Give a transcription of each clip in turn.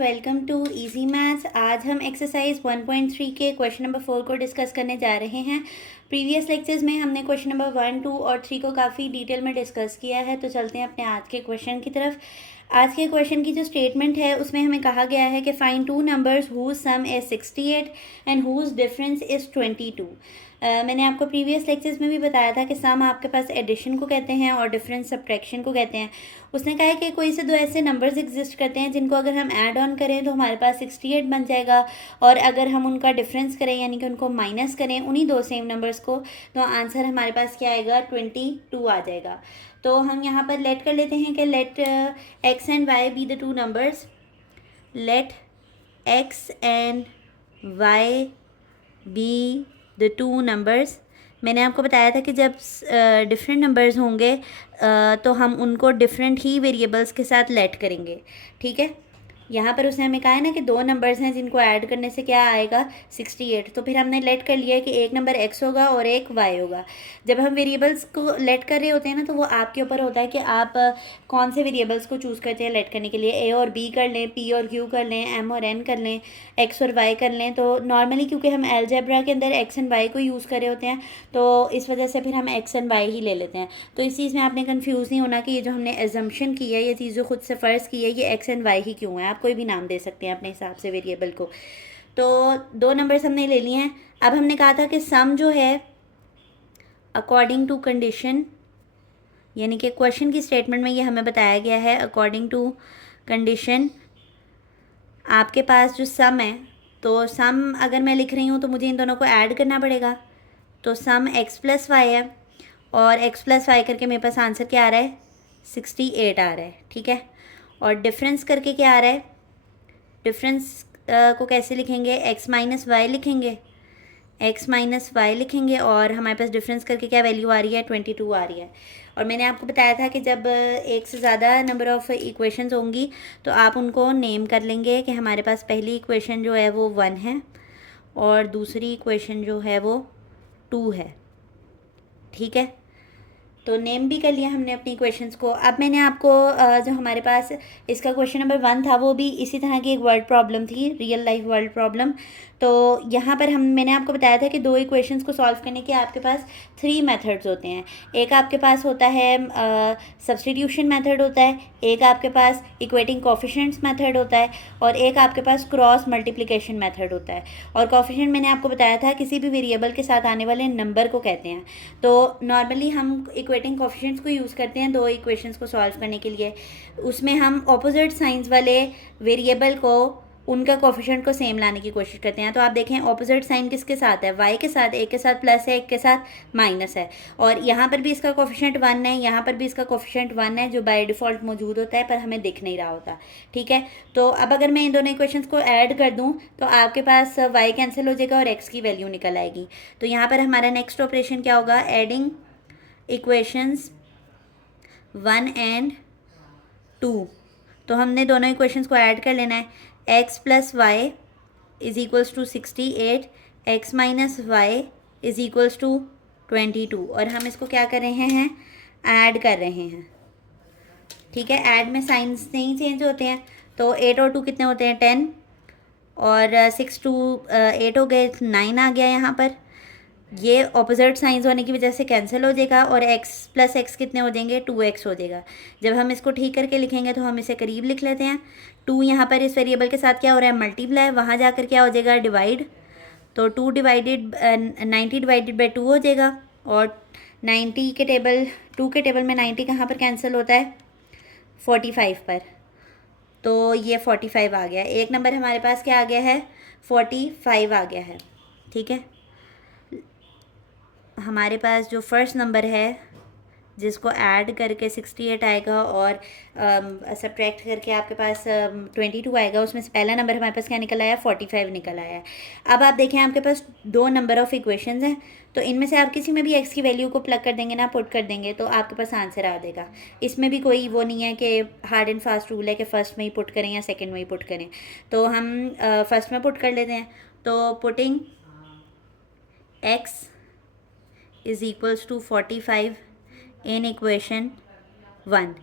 Welcome to easy maths. आज हम exercise 1.3 के क्वेश्चन नंबर 4 को डिस्कस करने जा रहे हैं। प्रीवियस लेक्चर्स में हमने क्वेश्चन नंबर 1, 2 और 3 को काफ़ी डिटेल में डिस्कस किया है। तो चलते हैं अपने आज के क्वेश्चन की तरफ। आज के क्वेश्चन की जो स्टेटमेंट है उसमें हमें कहा गया है कि find two numbers whose sum is 68 and whose difference is 22। मैंने आपको प्रीवियस लेक्चर्स में भी बताया था कि सम आपके पास एडिशन को कहते हैं और डिफरेंस सब्ट्रैक्शन को कहते हैं। उसने कहा है कि कोई से दो ऐसे नंबर्स एग्जिस्ट करते हैं जिनको अगर हम ऐड ऑन करें तो हमारे पास 68 बन जाएगा, और अगर हम उनका डिफरेंस करें यानी कि उनको माइनस करें उन्हीं दो सेम नंबर्स को, तो आंसर हमारे पास क्या आएगा, 22 आ जाएगा। तो हम यहाँ पर लेट कर लेते हैं कि let x and y be the two numbers. Let x and y be the two numbers. मैंने आपको बताया था कि जब डिफरेंट नंबर्स होंगे तो हम उनको डिफरेंट ही वेरिएबल्स के साथ लेट करेंगे। ठीक है, यहाँ पर उसने हमें कहा है ना कि दो नंबर्स हैं जिनको ऐड करने से क्या आएगा, 68। तो फिर हमने लेट कर लिया कि एक नंबर x होगा और एक y होगा। जब हम वेरिएबल्स को लेट कर रहे होते हैं ना, तो वो आपके ऊपर होता है कि आप कौन से वेरिएबल्स को चूज़ करते हैं लेट करने के लिए। a और b कर लें, p और q कर लें, m और n कर लें, x और y कर लें। तो नॉर्मली क्योंकि हम अलजेब्रा के अंदर x एंड y को यूज़ कर रहे होते हैं, तो इस वजह से फिर हम x एंड y ही ले लेते हैं। तो इस चीज़ में आपने कन्फ्यूज़ नहीं होना कि ये जो हमने एजम्पशन की है, ये चीज़ जो खुद से फ़र्ज़ की है, ये x एंड y ही क्यों है। आप कोई भी नाम दे सकते हैं अपने हिसाब से वेरिएबल को। तो दो नंबर्स हमने ले लिए हैं। अब हमने कहा था कि सम जो है अकॉर्डिंग टू कंडीशन, यानी कि क्वेश्चन की स्टेटमेंट में ये हमें बताया गया है अकॉर्डिंग टू कंडीशन आपके पास जो सम है, तो सम अगर मैं लिख रही हूँ तो मुझे इन दोनों को ऐड करना पड़ेगा। तो सम x प्लस वाई है और x प्लस वाई करके मेरे पास आंसर क्या आ रहा है, 68 आ रहा है। ठीक है, और डिफरेंस करके क्या आ रहा है, डिफरेंस को कैसे लिखेंगे, x माइनस वाई लिखेंगे, x माइनस वाई लिखेंगे, और हमारे पास डिफरेंस करके क्या वैल्यू आ रही है, 22 आ रही है। और मैंने आपको बताया था कि जब एक से ज़्यादा नंबर ऑफ़ इक्वेशंस होंगी तो आप उनको नेम कर लेंगे कि हमारे पास पहली इक्वेशन जो है वो 1 है और दूसरी इक्वेशन जो है वो 2 है। ठीक है, तो नेम भी कर लिया हमने अपनी क्वेश्चंस को। अब मैंने आपको जो हमारे पास इसका क्वेश्चन नंबर 1 था वो भी इसी तरह की एक वर्ड प्रॉब्लम थी, रियल लाइफ वर्ड प्रॉब्लम। तो यहाँ पर मैंने आपको बताया था कि दो इक्वेशंस को सॉल्व करने के आपके पास 3 मेथड्स होते हैं। एक आपके पास होता है सब्स्टिट्यूशन मेथड होता है, एक आपके पास इक्वेटिंग कोफिशिएंट्स मेथड होता है, और एक आपके पास क्रॉस मल्टीप्लिकेशन मेथड होता है। और कोफिशिएंट मैंने आपको बताया था किसी भी वेरिएबल के साथ आने वाले नंबर को कहते हैं। तो नॉर्मली हम इक्वेटिंग कोफिशिएंट्स को यूज़ करते हैं दो इक्वेशंस को सॉल्व करने के लिए। उसमें हम ऑपोजिट साइंस वाले वेरिएबल को, उनका कोफिशिएंट को सेम लाने की कोशिश करते हैं। तो आप देखें ऑपोजिट साइन किसके साथ है, y के साथ। एक के साथ प्लस है, एक के साथ माइनस है, और यहाँ पर भी इसका कोफिशिएंट 1 है, यहाँ पर भी इसका कोफिशिएंट 1 है, जो बाय डिफ़ॉल्ट मौजूद होता है पर हमें दिख नहीं रहा होता। ठीक है, तो अब अगर मैं इन दोनों इक्वेशंस को ऐड कर दूँ तो आपके पास y कैंसिल हो जाएगा और x की वैल्यू निकल आएगी। तो यहाँ पर हमारा नेक्स्ट ऑपरेशन क्या होगा, एडिंग इक्वेशंस 1 एंड 2। तो हमने दोनों इक्वेशंस को ऐड कर लेना है। x plus y is equals to 68, x minus y is equals to 22, और हम इसको क्या कर रहे हैं, ऐड कर रहे हैं। ठीक है, ऐड में साइंस नहीं चेंज होते हैं। तो 8 और 2 कितने होते हैं, 10, और 6 2 8 हो गए, 9 आ गया यहाँ पर। ये ऑपोजिट साइंस होने की वजह से कैंसिल हो जाएगा, और x प्लस एक्स कितने हो जाएंगे, 2x हो जाएगा। जब हम इसको ठीक करके लिखेंगे तो हम इसे करीब लिख लेते हैं। 2 यहाँ पर इस वेरिएबल के साथ क्या हो रहा है, मल्टीप्लाई, वहाँ जाकर क्या हो जाएगा, डिवाइड। तो 2 डिवाइडेड 90 डिवाइडेड बाई 2 हो जाएगा, और 90 के टेबल 2 के टेबल में 90 कहाँ पर कैंसिल होता है, 45 पर। तो ये 45 आ गया। एक नंबर हमारे पास क्या आ गया है, 45 आ गया है। ठीक है, हमारे पास जो फर्स्ट नंबर है जिसको ऐड करके 68 आएगा और सब्ट्रैक्ट करके आपके पास 22 आएगा, उसमें से पहला नंबर हमारे पास क्या निकल आया, 45 निकल आया है। अब आप देखें आपके पास दो नंबर ऑफ़ इक्वेशंस हैं, तो इनमें से आप किसी में भी x की वैल्यू को प्लग कर देंगे ना, पुट कर देंगे, तो आपके पास आंसर आ जाएगा। इसमें भी कोई वो नहीं है कि हार्ड एंड फास्ट रूल है कि फ़र्स्ट में ही पुट करें या सेकेंड में ही पुट करें। तो हम फर्स्ट में पुट कर लेते हैं। तो putting x is equals to 45 in equation 1।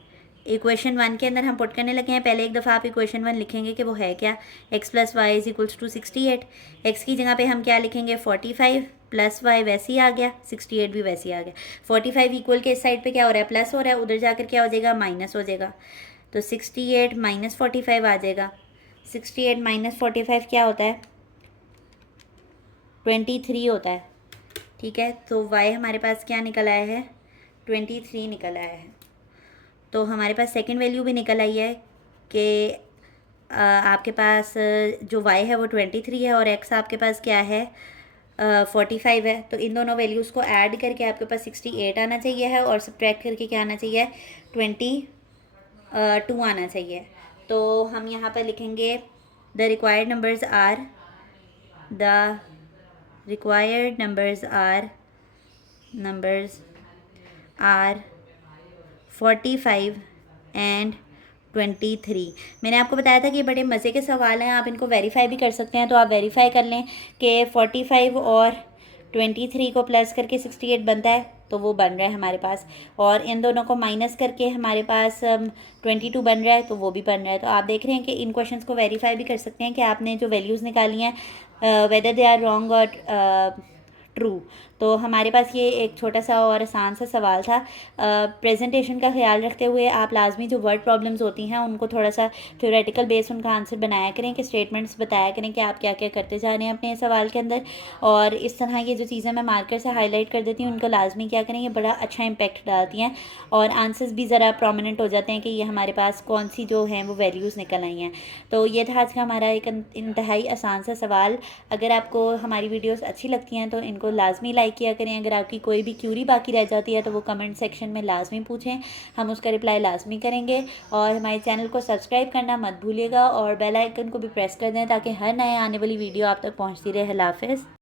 Equation 1 के अंदर हम पुट करने लगे हैं। पहले एक दफ़ा आप इक्वेशन 1 लिखेंगे कि वो है क्या, x + y = 68। x की जगह पे हम क्या लिखेंगे 45 + y वैसे ही आ गया, 68 भी वैसे ही आ गया। 45 इक्वल के इस साइड पे क्या हो रहा है प्लस हो रहा है, उधर जाकर क्या हो जाएगा माइनस हो जाएगा। तो 68 - 45 आ जाएगा। 68 - 45 क्या होता है 23 होता है। ठीक है, तो y हमारे पास क्या निकल आया है 23 निकल आया है। तो हमारे पास सेकंड वैल्यू भी निकल आई है कि आपके पास जो y है वो 23 है और x आपके पास क्या है 45 है। तो इन दोनों वैल्यूज़ को ऐड करके आपके पास 68 आना चाहिए है और सब्ट्रैक्ट करके क्या आना चाहिए 22 आना चाहिए। तो हम यहाँ पर लिखेंगे the required numbers are 45 and 23। मैंने आपको बताया था कि ये बड़े मज़े के सवाल हैं, आप इनको वेरीफाई भी कर सकते हैं। तो आप वेरीफाई कर लें कि 45 और 23 को प्लस करके 68 बनता है, तो वो बन रहा है हमारे पास। और इन दोनों को माइनस करके हमारे पास 22 बन रहा है, तो वो भी बन रहा है। तो आप देख रहे हैं कि इन क्वेश्चंस को वेरीफाई भी कर सकते हैं कि आपने जो वैल्यूज़ निकाली हैं वेदर दे आर रॉन्ग और ट्रू। तो हमारे पास ये एक छोटा सा और आसान सा सवाल था। प्रेजेंटेशन का ख्याल रखते हुए आप लाजमी जो वर्ड प्रॉब्लम्स होती हैं उनको थोड़ा सा थ्योरेटिकल बेस उनका आंसर बनाया करें, कि स्टेटमेंट्स बताया करें कि आप क्या क्या करते जा रहे हैं अपने सवाल के अंदर। और इस तरह ये जो चीज़ें मैं मार्कर से हाईलाइट कर देती हूँ उनको लाजमी क्या करें, ये बड़ा अच्छा इम्पैक्ट डालती हैं और आंसर्स भी ज़रा प्रोमिनेंट हो जाते हैं कि ये हमारे पास कौन सी जो हैं वो वैल्यूज़ निकल आई हैं। तो ये था आज का हमारा एक इंतहाई आसान सा सवाल। अगर आपको हमारी वीडियोस अच्छी लगती हैं तो इनको लाजमी लाइक किया करें। अगर आपकी कोई भी क्यूरी बाकी रह जाती है तो वो कमेंट सेक्शन में लाजमी पूछें, हम उसका रिप्लाई लाजमी करेंगे। और हमारे चैनल को सब्सक्राइब करना मत भूलिएगा और बेल आइकन को भी प्रेस कर दें ताकि हर नए आने वाली वीडियो आप तक पहुंचती रहे। अल्लाह हाफ़िज़।